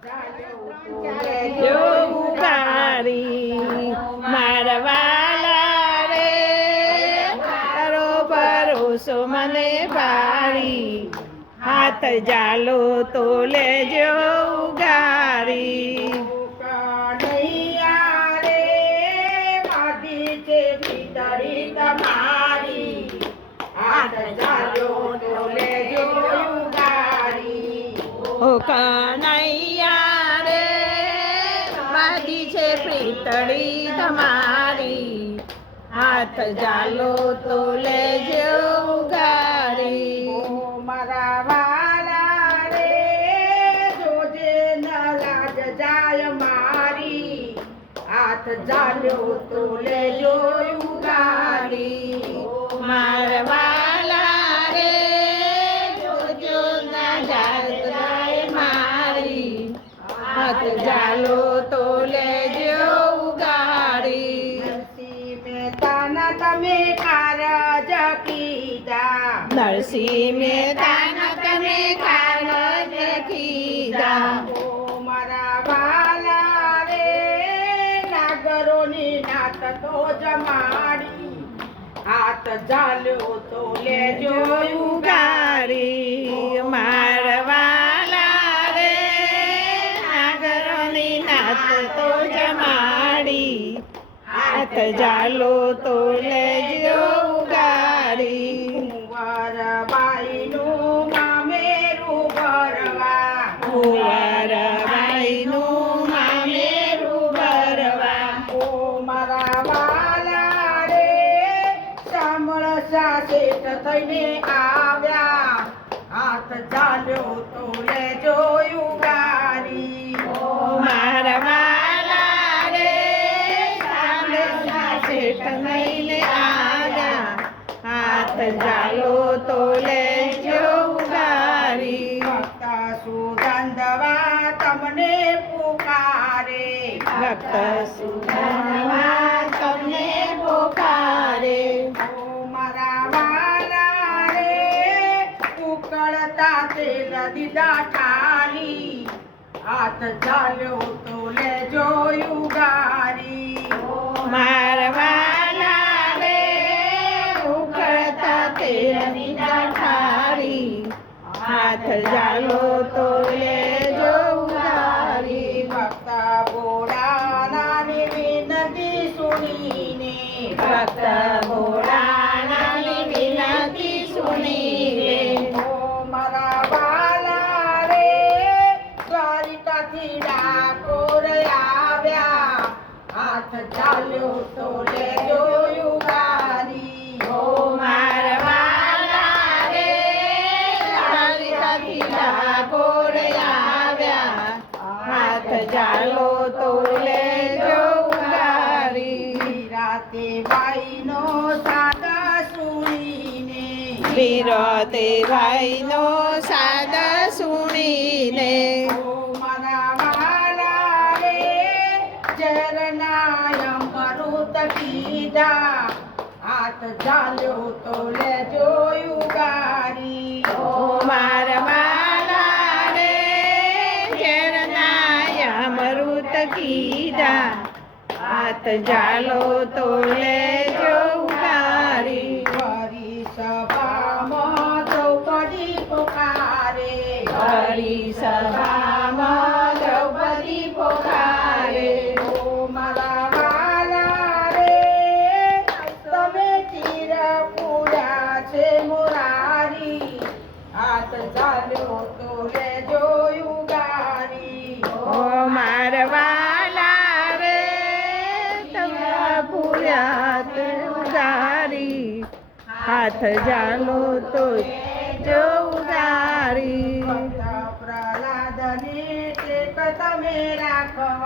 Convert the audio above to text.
જો ઉગારી મારા વાલા રે, તારો ભરોસો મને ભારી, હાથ જાલો તો લેજો ઉગારી. કનૈયા રે મારી છે ભીતરી તમારી, હાથ જાલો તો લેજો ઉગારી. ઓ કનૈયા રે બાધી છે પ્રીતળી તમારી, હાથ જાલો તો લેજો ઉગારી. મારા વાલા રે જોજે ન લાજ જાય મારી, હાથ જાલ્યો તો લેજો ઉગારી. મારા વાલા રે જોજો ના જાય મારી, હાથ જાલો તો લેજો ઉગારી. નરસિંહ મહેતાના તમે કારજ કીધા, નરસિંહ મહેતાના તમે કારજ કીધા. મારા વાલા રે નાગરોની નાત તો જમાડી, હાથ જાલ્યો તો લેજો ઉગારી. મારા વાલા રે નાગરોની નાત તો જમાડી, હાથ જાલો તો લેજો ઉગારી. કુંવરબાઈનું મામેરું ભરવા, કુંવરબાઈનું મામેરું ભરવા. ઓ મારા વાલા રે સામળસા શેઠ થઈને આવ્યા, હાથ ચાલ્યો તો લેજો ઉગારી. મારા વાલા રે સામળસા શેઠ થઈને આવ્યા, હાથ જાલો તો લેજો ઉગારી. ભક્ત સુગંધવા તમને પુકારે, ભક્ત સુગંધવા તમને પોકારે. ઓ મારા વાલા રે ઉકળતા તેલ દીધા ઠાલી, હાથ ચાલ્યો તો લેજો ઉગારી. મારા વાલા રે ઉકળતા તેલ દીધા ઠારી, હાથ જાલો તો લેજો ઉગારી. ભક્ત ભોળાનાની વિનંતી સુણીને, ભક્ત ભોળાનાની વિનંતી સુણીને, ઓ મારા વાલા રે દ્વારિકાથી ડાકોર આવ્યા, હાથ ચાલ્યો તો લેજો ઉગારી. ઓ મારા વાલા રે દ્વારિકાથી ડાકોર આવ્યા, હાથ જાલો તો લેજો ઉગારી. રાતે બાઈનો સાદા સુણીને, વિરતે ભાઈનો સાદ સુણીને, ઓ મારા વાલા રે ઝરણા અમૃત કીધા, હાથ ચાલ્યો તો લેજો ઉગારી. ઓ મારા વાલા રે ઝરણા અમૃત કીધા, હાથ જાલો તો લેજો ઉગારી. હરી સભામાં દ્રૌપદી પોકારે, હરી સભામાં દ્રૌપદી પોકારે. ઓ મારા વાલા રે તમે ચીર પૂર્યા છે મોરારી, હાથ ચાલ્યો તો લેજો ઉગારી. ઓ મારા વાલા રે તમે પૂર્યા ઉગારી, હાથ જાલો તો જો ઉગારી. ભક્ત પ્રહલાદને ટેક તમે રાખવા,